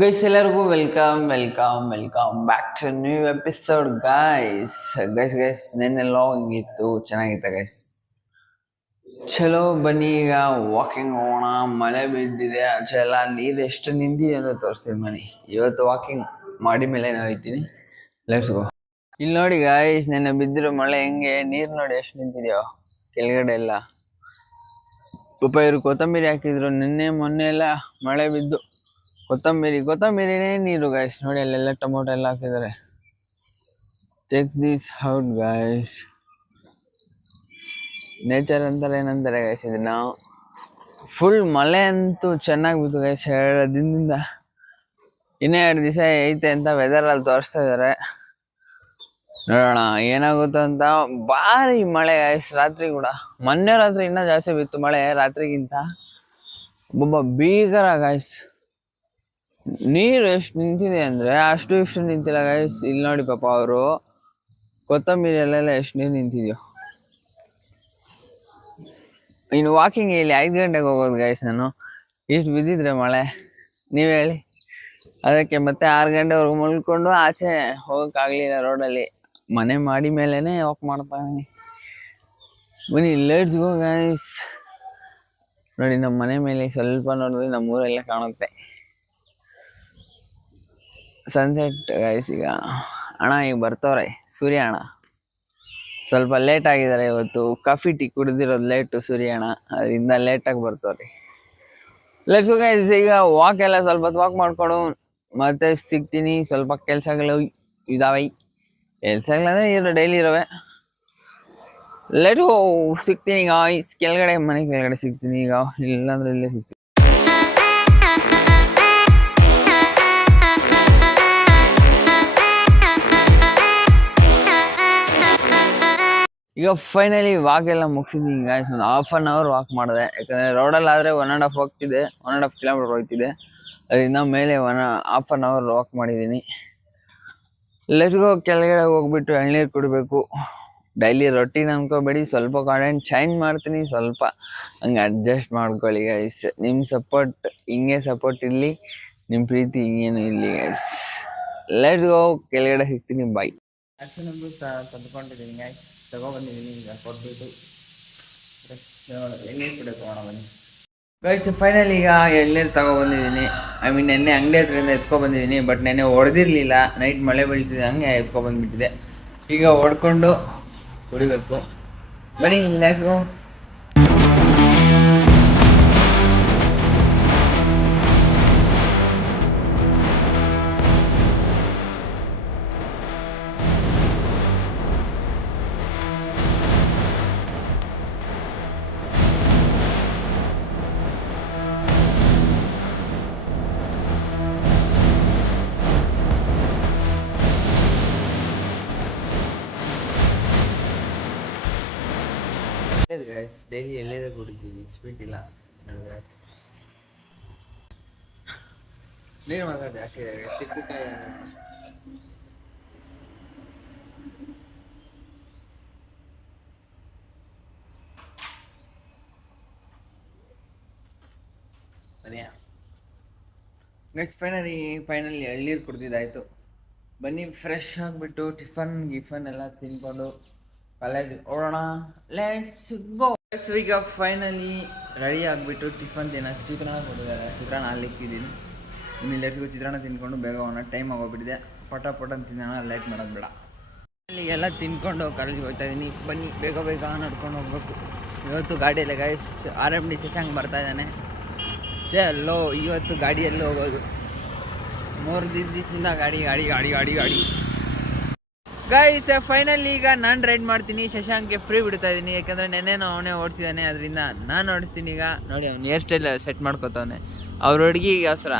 Guys ಎಲ್ಲರಿಗೂ welcome back to new episode guys. ನೆನ್ನೆ vlog ಇತ್ತು, ಚೆನ್ನಾಗಿತ್ತು ಗೈಸ್. ಚಲೋ ಬನ್ನಿ ಈಗ ವಾಕಿಂಗ್ ಹೋಗೋಣ. ಮಳೆ ಬಿದ್ದಿದೆ, ಆಚೆ ಎಲ್ಲ ನೀರು ಎಷ್ಟು ನಿಂತಿದೆ ಅಂತ ತೋರಿಸ್ತೀನಿ ಬನ್ನಿ. ಇವತ್ತು ವಾಕಿಂಗ್ ಮಾಡಿ ಮೇಲೆ ನಾವು ಹೋಗ್ತೀನಿ. Let's go. ಇಲ್ಲಿ ನೋಡಿ ಗೈಸ್, ನೆನ್ನೆ ಬಿದ್ದಿರೋ ಮಳೆ ಹೆಂಗೆ ನೀರು ನೋಡಿ ಎಷ್ಟು ನಿಂತಿದೆಯೋ ಕೆಳಗಡೆ ಎಲ್ಲ. ಪಾಪ ಇವರು ಕೊತ್ತಂಬರಿ ಹಾಕಿದ್ರು ನಿನ್ನೆ ಮೊನ್ನೆ ಎಲ್ಲ ಮಳೆ ಬಿದ್ದು ಕೊತ್ತಂಬರಿನೇ ನೀರು ಗೈಸ್. ನೋಡಿ ಅಲ್ಲೆಲ್ಲ ಟೊಮೊಟೊ ಎಲ್ಲ ಹಾಕಿದ್ದಾರೆ. Check this out guys. Nature ಅಂತಾರೆ ಏನಂತಾರೆ ಗೈಸ್ ಇದನ್ನ. ಫುಲ್ ಮಳೆ ಅಂತೂ ಚೆನ್ನಾಗಿ ಬಿತ್ತು ಗೈಸ್ 2 ದಿನದಿಂದ. ಇನ್ನೂ 2 ದಿವಸ ಐತೆ ಅಂತ ವೆದರಲ್ಲಿ ತೋರಿಸ್ತಾ ಇದ್ದಾರೆ. ನೋಡೋಣ ಏನಾಗುತ್ತೋ ಅಂತ. ಭಾರಿ ಮಳೆ ಗೈಸ್ ರಾತ್ರಿ ಕೂಡ. ಮೊನ್ನೆ ರಾತ್ರಿ ಇನ್ನೂ ಜಾಸ್ತಿ ಬಿತ್ತು ಮಳೆ ರಾತ್ರಿಗಿಂತ. ಒಬ್ಬೊಬ್ಬ ಭೀಕರ ಗೈಸ್. ನೀರು ಎಷ್ಟು ನಿಂತಿದೆ ಅಂದ್ರೆ ಅಷ್ಟು ಇಷ್ಟು ನಿಂತಿಲ್ಲ ಗೈಸ್. ಇಲ್ಲಿ ನೋಡಿ ಪಾಪ ಅವರು ಕೊತ್ತಂಬರಿ ಅಲ್ಲೆಲ್ಲ ಎಷ್ಟು ನೀರು ನಿಂತಿದ್ಯೋ. ಇನ್ನು ವಾಕಿಂಗ್ ಇಲ್ಲಿ 5 ಗಂಟೆಗೆ ಹೋಗೋದು ಗೈಸ್ ನಾನು. ಇಷ್ಟು ಬಿದ್ದಿದ್ರೆ ಮಳೆ ನೀವೇ ಹೇಳಿ. ಅದಕ್ಕೆ ಮತ್ತೆ 6 ಗಂಟೆವರೆಗೂ ಮಲ್ಕೊಂಡು ಆಚೆ ಹೋಗೋಕ್ಕಾಗಲಿಲ್ಲ. ರೋಡಲ್ಲಿ ಮನೆ ಮಾಡಿ ಮೇಲೇ ವಾಕ್ ಮಾಡ್ತಾ ಇದ್ದೀನಿ. ಬನ್ನಿ ಲೆಟ್ಸ್ ಗೋ ಗೈಸ್. ನೋಡಿ ನಮ್ಮ ಮನೆ ಮೇಲೆ ಸ್ವಲ್ಪ ನೋಡಿದ್ರೆ ನಮ್ಮೂರೆಲ್ಲ ಕಾಣುತ್ತೆ. ಸನ್ಸೆಟ್ ಗೈಸ್ ಈಗ. ಅಣ್ಣ ಈಗ ಬರ್ತವ್ರೆ, ಸೂರ್ಯ ಅಣ್ಣ. ಸ್ವಲ್ಪ ಲೇಟ್ ಆಗಿದ್ದಾರೆ ಇವತ್ತು. ಕಾಫಿ ಟೀ ಕುಡಿದಿರೋದು ಲೇಟು ಸೂರ್ಯ ಅಣ್ಣ, ಅದರಿಂದ ಲೇಟಾಗಿ ಬರ್ತವ್ರಿ. Let's go guys. ಈಗ ವಾಕ್ ಎಲ್ಲ ಸ್ವಲ್ಪ ಹೊತ್ತು ವಾಕ್ ಮಾಡ್ಕೊಂಡು ಮತ್ತೆ ಸಿಗ್ತೀನಿ. ಸ್ವಲ್ಪ ಕೆಲಸಗಳು ಇದಾವೆ. ಕೆಲಸಗಳಂದ್ರೆ ಇರೋ ಡೈಲಿ ಇರೋವೆ. Let's go. ಸಿಗ್ತೀನಿ ಈಗ ಕೆಳಗಡೆ, ಮನೆ ಕೆಳಗಡೆ ಸಿಗ್ತೀನಿ ಈಗ. ಇಲ್ಲಾಂದ್ರೆ ಇಲ್ಲೇ ಸಿಗ್ತೀನಿ. ಈಗ ಫೈನಲಿ ವಾಕ್ ಎಲ್ಲ ಮುಗಿಸಿದ್ದೀನಿ ಗೈಸ್. ಒಂದು 1/2 hour ವಾಕ್ ಮಾಡಿದೆ. ಯಾಕಂದರೆ ರೋಡಲ್ಲಾದರೆ 1.5 ಹೋಗ್ತಿದೆ, 1.5 ಕಿಲೋಮೀಟರ್ ಹೋಗ್ತಿದೆ. ಅದರಿಂದ ಮೇಲೆ 1/2 hour ವಾಕ್ ಮಾಡಿದ್ದೀನಿ. Let's go. ಕೆಳಗಡೆ ಹೋಗ್ಬಿಟ್ಟು ಎಳ್ನೀರು ಕುಡಿಬೇಕು. ಡೈಲಿ ರೊಟೀನ್ ಅನ್ಕೋಬೇಡಿ, ಸ್ವಲ್ಪ ಕಾಂಟೆಂಟ್ ಚೇಂಜ್ ಮಾಡ್ತೀನಿ. ಸ್ವಲ್ಪ ಹಂಗೆ ಅಡ್ಜಸ್ಟ್ ಮಾಡ್ಕೊಳ್ಳಿ ಗೈಸ್. ನಿಮ್ಮ ಸಪೋರ್ಟ್ ಹಿಂಗೆ ಸಪೋರ್ಟ್ ಇರಲಿ, ನಿಮ್ಮ ಪ್ರೀತಿ ಹಿಂಗೇನು ಇರಲಿ ಗೈಸ್. Let's go. ಕೆಳಗಡೆ ಸಿಗ್ತೀನಿ. ಬಾಯ್. ಅಷ್ಟೊಂದು ತಂದುಕೊಂಡಿದ್ದೀನಿ ಗೈಸ್. ತಗೊಬಂದಿದ್ದೀನಿ ಈಗ ಕೊಟ್ಬಿಟ್ಟು ಎಳ್ನೀರು ಕೂಡ ತೊಗೊಳ ಬನ್ನಿ ಗೈಸ್. ಫೈನಲ್ ಈಗ ಎಳ್ನೀರು ತಗೊಬಂದಿದ್ದೀನಿ. ನೆನ್ನೆ ಅಂಗಡಿ ಹತ್ರದಿಂದ ಎತ್ಕೊಬಂದಿದ್ದೀನಿ. ಬಟ್ ನೆನ್ನೆ ಹೊಡೆದಿರಲಿಲ್ಲ, ನೈಟ್ ಮಳೆ ಬೀಳ್ತಿದೆ, ಹಂಗೆ ಎತ್ಕೊಬಂದ್ಬಿಟ್ಟಿದೆ. ಈಗ ಹೊಡ್ಕೊಂಡು ಕುಡಿಬೇಕು. ಬನ್ನಿ ಲೆಟ್ಸ್ ಗೋ. ಡೈಲಿ ಎಳ್ಳೇದೇ ಕುಡಿತೀವಿ, ಸ್ವೀಟ್ ಇಲ್ಲ. ನೀರು ಮಾತ್ರ ಜಾಸ್ತಿ ಇದೆ. ಚಿಕ್ಕಕಾಯಿ ನೆಕ್ಸ್ಟ್ ಫೈನಲಿ ಎಳ್ನೀರು ಕುಡ್ದಿದ್ದಾಯಿತು. ಬನ್ನಿ ಫ್ರೆಶ್ ಆಗಿಬಿಟ್ಟು ಟಿಫನ್ ಎಲ್ಲ ತಿನ್ಕೊಂಡು ಕಾಲೇಜ್ ಓಡೋಣ. Let's go. ಈಗ ಫೈನಲಿ ರೆಡಿ ಆಗಿಬಿಟ್ಟು ಟಿಫನ್ ತಿನ್ನೋಕೆ ಚಿತ್ರಾನ್ನ ಕೊಟ್ಟಿದ್ದಾರೆ. ಚಿತ್ರಾನ್ನ ಅಲ್ಲಿಕ್ಕಿದ್ದೀನಿ. ಇನ್ನು ಲೆಟ್ಸ್ ಗೋ. ಚಿತ್ರಾನ್ನ ತಿನ್ಕೊಂಡು ಬೇಗ ಹೋಗೋಣ. ಟೈಮ್ ಆಗೋಗ್ಬಿಟ್ಟಿದೆ. ಪಟ ಅಂತ ತಿನ್ನೋಣ, ಲೇಟ್ ಮಾಡೋದು ಬೇಡ. ಅಲ್ಲಿ ಎಲ್ಲ ತಿನ್ಕೊಂಡು ಕಾಲೇಜಿಗೆ ಹೋಗ್ತಾಯಿದ್ದೀನಿ. ಬನ್ನಿ ಬೇಗ ನಡ್ಕೊಂಡು ಹೋಗ್ಬೇಕು. ಇವತ್ತು ಗಾಡಿಯಲ್ಲೇ ಗೈಸ್. RMD ಶಶಾಂಕ್ ಬರ್ತಾ ಇದ್ದಾನೆ. ಚಲೋ ಇವತ್ತು ಗಾಡಿಯಲ್ಲಿ ಹೋಗೋದು. 3 ದಿವಸದಿಂದ ಗಾಡಿ ಗೈಸ್. ಫೈನಲಿ ಈಗ ನಾನು ರೈಡ್ ಮಾಡ್ತೀನಿ. ಶಶಾಂಕ್ಗೆ ಫ್ರೀ ಬಿಡ್ತಾ ಇದ್ದೀನಿ. ಯಾಕಂದರೆ ನೆನ್ನೆನೂ ಅವನೇ ಓಡಿಸಿದ್ದಾನೆ, ಅದರಿಂದ ನಾನು ಓಡಿಸ್ತೀನಿ ಈಗ. ನೋಡಿ ಅವ್ನು ಹೇರ್ ಸ್ಟೈಲ್ ಸೆಟ್ ಮಾಡ್ಕೊತವನೆ. ಅವ್ರ ಹುಡುಗಿಗೆ ಅವಸರ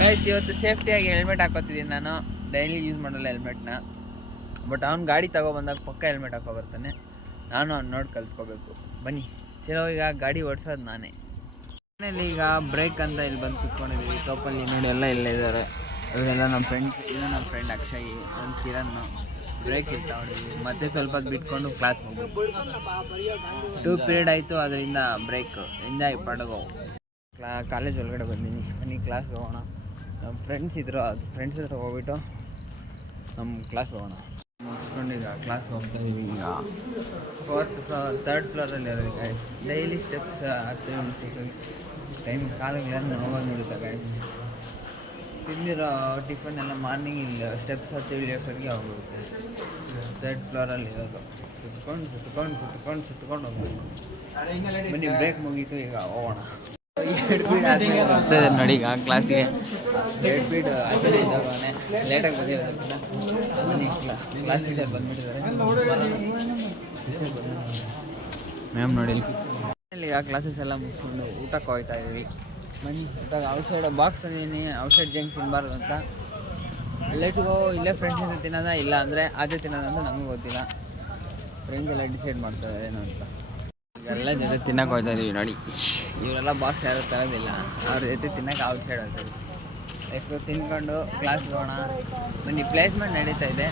ಗೈಸ್. ಇವತ್ತು ಸೇಫ್ಟಿಯಾಗಿ ಹೆಲ್ಮೆಟ್ ಹಾಕೋತಿದ್ದೀನಿ ನಾನು. ಡೈಲಿ ಯೂಸ್ ಮಾಡಲ್ಲ ಹೆಲ್ಮೆಟ್ನ. ಬಟ್ ಅವ್ನು ಗಾಡಿ ತಗೊಬಂದಾಗ ಪಕ್ಕ ಹೆಲ್ಮೆಟ್ ಹಾಕೊಬರ್ತಾನೆ. ನಾನು ಅವ್ನು ನೋಡಿ ಕಲ್ತ್ಕೋಬೇಕು. ಬನ್ನಿ ಚಲೋ. ಈಗ ಗಾಡಿ ಓಡಿಸೋದು ನಾನೇ. ಮನೇಲಿ ಈಗ ಬ್ರೇಕ್ ಅಂತ ಇಲ್ಲಿ ಬಂದು ಕುತ್ಕೊಂಡಿದ್ದೀವಿ. ತೋಪಲ್ಲಿ ನೋಡಿ ಎಲ್ಲ ಇಲ್ಲೇ ಇದ್ದಾರೆ. ಇವರೆಲ್ಲ ನಮ್ಮ ಫ್ರೆಂಡ್ಸ್. ಇನ್ನೂ ನಮ್ಮ ಫ್ರೆಂಡ್ ಅಕ್ಷಯ್, ಒಂದು ಕಿರಣ್. ಬ್ರೇಕ್ ಇರ್ತಾ ಹೊಡಿದ್ವಿ, ಮತ್ತೆ ಸ್ವಲ್ಪ ಹೊತ್ತು ಬಿಟ್ಕೊಂಡು ಕ್ಲಾಸ್ಗೆ ಹೋಗ್ಬೇಕು. 2 ಪೀರಿಯಡ್ ಆಯಿತು, ಅದರಿಂದ ಬ್ರೇಕ್. ಎಂಜಾಯ್ ಪಡಗೋ. ಕಾಲೇಜ್ ಒಳಗಡೆ ಬಂದೀನಿ, ಬನ್ನಿ ಕ್ಲಾಸ್ಗೆ ಹೋಗೋಣ. ನಮ್ಮ ಫ್ರೆಂಡ್ಸ್ ಇದ್ದರು, ಅದು ಫ್ರೆಂಡ್ಸ್ ಹತ್ರ ಹೋಗ್ಬಿಟ್ಟು ನಮ್ಮ ಕ್ಲಾಸ್ಗೆ ಹೋಗೋಣ. ಮುಗಿಸ್ಕೊಂಡಿಗ ಕ್ಲಾಸ್ಗೆ ಹೋಗ್ತಾ ಇದೀವಿ. ಈಗ 3rd ಫ್ಲೋರಲ್ಲಿ ಇರೋದು ಗೈಸ್. ಡೈಲಿ ಸ್ಟೆಪ್ಸ್ ಆಗ್ತೇವೆ. ಟೈಮ್ ಕಾಲುಗಳೆಲ್ಲ ನೋವಾಗ ನೋಡುತ್ತಾ ಗೈಸ್. ತಿಂದಿರೋ ಟಿಫನ್ ಎಲ್ಲ ಮಾರ್ನಿಂಗ್ ಇಲ್ಲಿ ಸ್ಟೆಪ್ಸ್ ಇಳಿಯೋಸರಿಗೆ ಹೋಗುತ್ತೆ. 3rd ಫ್ಲೋರಲ್ಲಿ ಇರೋದು. ಸುತ್ಕೊಂಡು ಹೋಗ್ಬೇಕು. ಬನ್ನಿ ಬ್ರೇಕ್ ಮುಗೀತು, ಈಗ ಹೋಗೋಣ. 2 ಪೀರಿಯಡ್ ಆಗ್ತದೆ ನೋಡಿ. ಈಗ ಕ್ಲಾಸಿಗೆ 2 ಪೀರಿಯಡ್ ಆಚರಣೆ ಇದ್ದಾಗನೇ ಲೇಟಾಗಿ ಬಂದಿರೋದ್ರಿಂದ ಕ್ಲಾಸ್ ಟೀಚರ್ ಬಂದುಬಿಟ್ಟಿದ್ದಾರೆ. ಮ್ಯಾಮ್ ನೋಡಿ ಈಗ ಕ್ಲಾಸಸ್ ಎಲ್ಲ ಮುಗಿಸ್ಕೊಂಡು ಊಟಕ್ಕೆ ಹೋಗ್ತಾ ಇದ್ದೀವಿ. ಬನ್ನಿ ಊಟ. ಔಟ್ಸೈಡ್ ಬಾಕ್ಸ್ ತಂದಿದ್ದೀನಿ, ಔಟ್ಸೈಡ್ ಜಂಕ್ ತಿನ್ನಬಾರ್ದು ಅಂತ. ಲೆಟ್ಸ್ಗೋ. ಇಲ್ಲೇ ಫ್ರೆಂಡ್ಸ್ ಜೊತೆ ತಿನ್ನೋದ, ಇಲ್ಲ ಅಂದರೆ ಅದೇ ತಿನ್ನೋದಂತ ನನಗೂ ಗೊತ್ತಿಲ್ಲ. ಫ್ರೆಂಡ್ಸ್ ಎಲ್ಲ ಡಿಸೈಡ್ ಮಾಡ್ತಾರೆ ಏನು ಅಂತ. ಎಲ್ಲ ಜೊತೆ ತಿನ್ನಕ್ಕೆ ಹೋಗ್ತಾ ಇದೀವಿ ನೋಡಿ. ಇವರೆಲ್ಲ ಬಾಕ್ಸ್ ಯಾರು ತರೋದಿಲ್ಲ, ಅವ್ರ ಜೊತೆ ತಿನ್ನಕ್ಕೆ ಔಟ್ಸೈಡ್ ಹೋಗ್ತಾಯಿದ್ವಿ. ಎಷ್ಟು ತಿನ್ಕೊಂಡು ಕ್ಲಾಸ್ಗೆ ಹೋಗೋಣ. ಬನ್ನಿ ಪ್ಲೇಸ್ಮೆಂಟ್ ನಡೀತಾ ಇದೆ,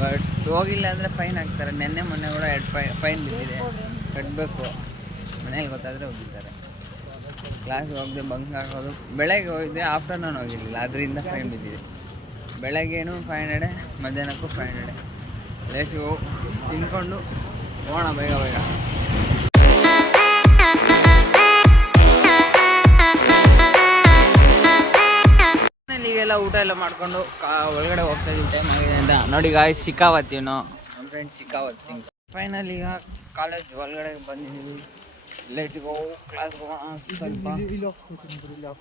ಬಟ್ ಹೋಗಿಲ್ಲ ಅಂದರೆ ಫೈನ್ ಹಾಕ್ತಾರೆ. ಮೊನ್ನೆ ಕೂಡ 2 ಫೈನ್ ಬಿದ್ದಿದೆ, ಕಟ್ಟಬೇಕು. ಮನೇಲಿ ಗೊತ್ತಾದರೆ ಹೋಗಿದ್ದಾರೆ. ಕ್ಲಾಸ್ಗೆ ಹೋಗದೆ ಬಂಕ್ ಹಾಕೋದು. ಬೆಳಗ್ಗೆ ಹೋಗಿದ್ದೆ, ಆಫ್ಟರ್ನೂನ್ ಹೋಗಿರಲಿಲ್ಲ, ಅದರಿಂದ ಫೈನ್ ಬಿದ್ದಿದೆ. ಬೆಳಗ್ಗೆನೂ 500, ಮಧ್ಯಾಹ್ನಕ್ಕೂ 500. ಲೇಟ್ಸ್ಗೆ ತಿನ್ಕೊಂಡು ಹೋಗೋಣ ಬೇಗ. ಈಗೆಲ್ಲ ಊಟ ಎಲ್ಲ ಮಾಡಿಕೊಂಡು ಒಳಗಡೆ ಹೋಗ್ತಾ ಇದ್ದೀವಿ. ಟೈಮ್ ಆಗಿದೆ ಅಂತ ನೋಡಿ ಗಾಯ್ಸ್. ಶಿಕಾವತ್, ನಮ್ಮ ಫ್ರೆಂಡ್ ಶಿಕಾವತ್ ಸಿಂಗ್. ಫೈನಲ್ ಈಗ ಕಾಲೇಜ್ ಒಳಗಡೆ ಬಂದಿದ್ದೀವಿ. Let's go. ಕ್ಲಾಸ್ಗೆ ಹೋಗೋಣ. ಸ್ವಲ್ಪ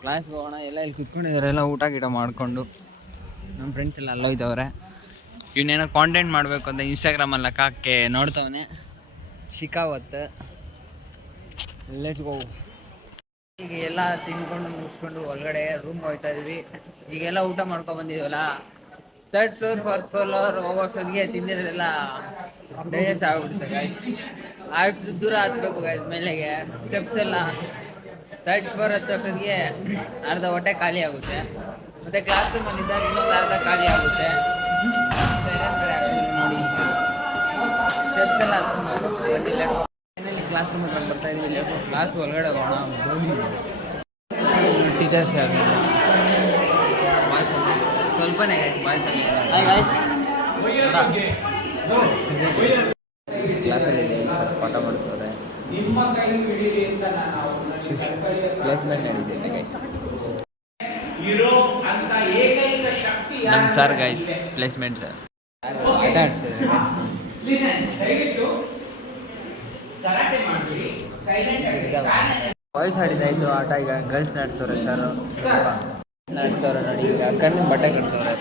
ಕ್ಲಾಸ್ಗೆ ಹೋಗೋಣ. ಎಲ್ಲ ಇಲ್ಲಿ ಕುತ್ಕೊಂಡಿದ್ದಾರೆ, ಎಲ್ಲ ಊಟ ಗೀಟ ಮಾಡಿಕೊಂಡು. ನಮ್ಮ ಫ್ರೆಂಡ್ಸ್ ಎಲ್ಲ ಅಲ್ಲೋಯ್ತವ್ರೆ. ಇವನ್ನೇನೋ ಕಾಂಟೆಂಟ್ ಮಾಡಬೇಕು ಅಂತ ಇನ್ಸ್ಟಾಗ್ರಾಮಲ್ಲಿ ಹಾಕಕ್ಕೆ ನೋಡ್ತವನೆ ಶಿಕಾವತ್. Let's go. ಈಗ ಎಲ್ಲ ತಿನ್ಕೊಂಡು ಮುಗಿಸ್ಕೊಂಡು ಒಳಗಡೆ ರೂಮ್ಗೆ ಹೋಗ್ತಾ ಇದ್ವಿ. ಈಗೆಲ್ಲ ಊಟ ಮಾಡ್ಕೊಂಡು ಬಂದಿದ್ದೀವಲ್ಲ, 3rd ಫ್ಲೋರ್ 4th ಫ್ಲೋರ್ ಹೋಗೋಷ್ಟೊತ್ತಿಗೆ ತಿಂದಿರೋದೆಲ್ಲ ಡೈಜೆಸ್ಟ್ ಆಗ್ಬಿಡುತ್ತೆ ಗಾಯ್ಸ್. ಅಷ್ಟು ದೂರ ಹತ್ಬೇಕು ಗಾಯ್ಸ್ ಮೇಲೆಗೆ. ಸ್ಟೆಪ್ಸ್ ಎಲ್ಲ 3rd ಫ್ಲೋರ್ ಹತ್ತೋಷ್ಟೊತ್ತಿಗೆ ಅರ್ಧ ಹೊಟ್ಟೆ ಖಾಲಿ ಆಗುತ್ತೆ. ಮತ್ತು ಕ್ಲಾಸ್ ರೂಮಲ್ಲಿ ಇದ್ದಾಗ ಇನ್ನೊಂದು ಅರ್ಧ ಖಾಲಿ ಆಗುತ್ತೆ. ನೋಡಿ ಸ್ಟೆಪ್ಸ್ ಎಲ್ಲ ಹತ್ಕೊಂಡು ಹೋಗ್ಬೇಕು. ಕ್ಲಾಸ್ ರೂಮ್ ಹತ್ರ ಬರ್ತಾ ಇದ್ದೀವಿ. ಕ್ಲಾಸ್ ಒಳಗಡೆ ಹೋಗೋಣ. ಟೀಚರ್ಸ್ ಯಾರು ಸ್ವಲ್ಪನೇ ಬಾಯ್ಸಲ್ಲಿ ಕ್ಲಾಸಲ್ಲಿ ಸರ್ ಪಾಠ ಮಾಡ್ತಾರೆ. ಪ್ಲೇಸ್ಮೆಂಟ್ ನಡೀತಿದೆ ಗೈಸ್. ನಮ್ಮ ಸರ್ ಗೈಸ್ ಪ್ಲೇಸ್ಮೆಂಟ್ ಸರ್ ಆಟ ಆಡಿಸ್ತಿದ್ದಾರೆ ಬಾಯ್ಸ್ ಆಡಿದಾಯ್ತು ಆಟ. ಈಗ ಗರ್ಲ್ಸ್ ಆಡ್ತವ್ರೆ ಸರ್, ಆಡಿಸ್ತವ್ರೆ ನೋಡಿ. ಈಗ ಕಣ್ಣು ಬಟ್ಟೆ ಕಟ್ತವ್ರೆ.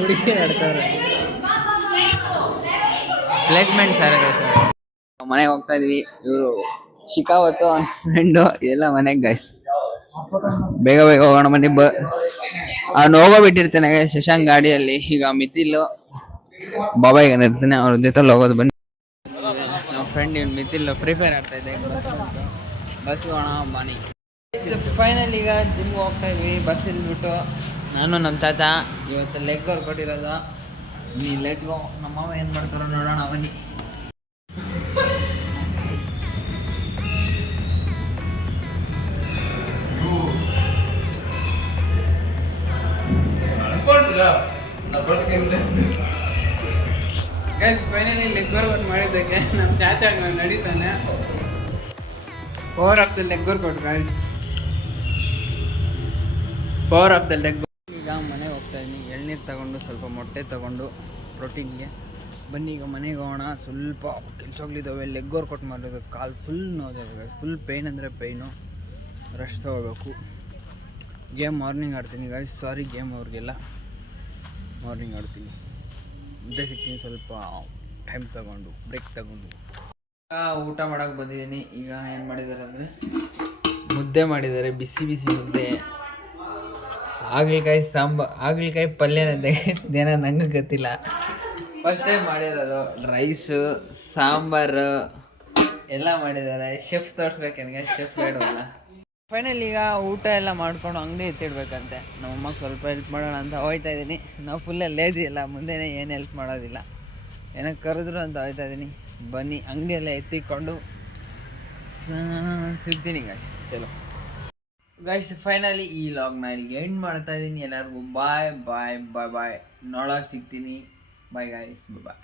ಹುಡುಗಿ ಆಡ್ತವ್ರೆ. ಪ್ಲೇಸ್ಮೆಂಟ್ ಸರ್ ಮನೆಗೆ ಹೋಗ್ತಾ ಇದೀವಿ. ಇವರು ಶಿಕಾವತ್ತು ಅವ್ನ ಫ್ರೆಂಡು ಎಲ್ಲ ಮನೆಗೆ ಗೈಸ್. ಬೇಗ ಹೋಗೋಣ ಬನ್ನಿ. ಅವ್ನು ಹೋಗೋಬಿಟ್ಟಿರ್ತಾನೆ ಶಶಾಂಕ್ ಗಾಡಿಯಲ್ಲಿ. ಈಗ ಮಿತಿಲ್ ಬಾಬಾಯಿಗ ಇರ್ತಾನೆ, ಅವ್ರ ಜೊತೆಲಿ ಹೋಗೋದು. ಬನ್ನಿ ನಮ್ಮ ಫ್ರೆಂಡ್ ಇವ್ನು ಮಿತಿಲ್ ಫ್ರೀ ಫೈರ್ ಆಡ್ತಾ ಇದ್ದೆ. ಬಸ್ ಹೋಗೋಣ ಬನ್ನಿ. ಫೈನಲ್ ಈಗ ಜಿಮ್ಗೆ ಹೋಗ್ತಾ ಇದ್ವಿ. ಬಸ್ ಇಲ್ಬಿಟ್ಟು ನಾನು ನಮ್ಮ ತಾತ ಇವತ್ತು ಲೆಗ್ ವರ್ಕ್ ಕೊಟ್ಟಿರೋದು. ನೀ ಲೆಟ್ಸ್ ಗೋ. ನಮ್ಮ ಮಾವ ಏನು ಮಾಡ್ತಾರೋ ನೋಡೋಣ ಬನ್ನಿ. ಗೈಸ್ ಫೈನಲಿ ಲೆಗ್ ವರ್ಕ್ ಮಾಡಿದ್ದಕ್ಕೆ ನಮ್ಮ ಚಾಚ ನಡೀತಾನೆ. Power of the leg work guys, power of the leg. ಈಗ ಮನೆಗೆ ಹೋಗ್ತಾ ಇದ್ದೀನಿ. ಎಳ್ನೀರು ತಗೊಂಡು ಸ್ವಲ್ಪ ಮೊಟ್ಟೆ ತಗೊಂಡು ಪ್ರೋಟೀನ್ಗೆ. ಬನ್ನಿ ಈಗ ಮನೆಗೆ ಹೋಗೋಣ. ಸ್ವಲ್ಪ ಕೆಲಸಗಳಿದ್ದಾವೆ. ಲೆಗ್ ವರ್ಕೌಟ್ ಮಾಡೋದು. ಕಾಲು ಫುಲ್ ನೋವು, ಫುಲ್ ಪೇಯ್ನ್ ಅಂದರೆ ಪೇಯ್ನು. ರೆಸ್ಟ್ ತೊಗೋಬೇಕು. ಗೇಮ್ ಮಾರ್ನಿಂಗ್ ಆಡ್ತೀನಿ ಗೈಸ್. ಸಾರಿ ಗೇಮ್ ಅವ್ರಿಗೆಲ್ಲ ಮಾರ್ನಿಂಗ್ ಆಡ್ತೀನಿ. ಮತ್ತೆ ಸಿಗ್ತೀನಿ ಸ್ವಲ್ಪ ಟೈಮ್ ತಗೊಂಡು, ಬ್ರೇಕ್ ತಗೊಂಡು. ಊಟ ಮಾಡಕ್ಕೆ ಬಂದಿದ್ದೀನಿ. ಈಗ ಏನು ಮಾಡಿದ್ದಾರೆ ಅಂದರೆ ಮುದ್ದೆ ಮಾಡಿದ್ದಾರೆ, ಬಿಸಿ ಬಿಸಿ ಮುದ್ದೆ, ಹಾಗಲಕಾಯಿ ಹಾಗಲಕಾಯಿ ಪಲ್ಯನಂತೆ ಏನೋ ನಂಗೆ ಗೊತ್ತಿಲ್ಲ, ಫಸ್ಟ್ ಟೈಮ್ ಮಾಡಿರೋದು. ರೈಸು, ಸಾಂಬಾರು ಎಲ್ಲ ಮಾಡಿದ್ದಾರೆ. ಶೆಫ್ ತೋರಿಸ್ಬೇಕು ನನಗೆ, ಶೆಫ್ ಬೇಡವಲ್ಲ. ಫೈನಲ್ ಈಗ ಊಟ ಎಲ್ಲ ಮಾಡ್ಕೊಂಡು ಅಂಗಡಿ ಎತ್ತಿಡ್ಬೇಕಂತೆ. ನಮ್ಮಮ್ಮಗೆ ಸ್ವಲ್ಪ ಹೆಲ್ಪ್ ಮಾಡೋಣ ಅಂತ ಹೋಗ್ತಾ ಇದ್ದೀನಿ. ನಾವು ಫುಲ್ಲೇ ಲೇಜಿ ಇಲ್ಲ, ಮುಂದೆನೇ ಏನು ಹೆಲ್ಪ್ ಮಾಡೋದಿಲ್ಲ. ಏನೋ ಕರೆದ್ರು ಅಂತ ಹೋಗ್ತಾ ಇದ್ದೀನಿ. ಬನ್ನಿ ಅಂಗಡಿಯೆಲ್ಲ ಎತ್ತಿಕೊಂಡು ಸಿಗ್ತೀನಿ ಗೈಸ್. ಚಲೋ ಗೈಸ್, ಫೈನಲಿ ಈ ಲಾಗ್ನ ಇಲ್ಲಿಗೆ ಎಂಡ್ ಮಾಡ್ತಾ ಇದ್ದೀನಿ. ಎಲ್ಲರಿಗೂ ಬಾಯ್ ಬಾಯ್ ಬಾಯ್ ಬಾಯ್. ನಾಳೆ ಸಿಗ್ತೀನಿ. ಬಾಯ್ ಗೈಸ್, ಬಾಯ್.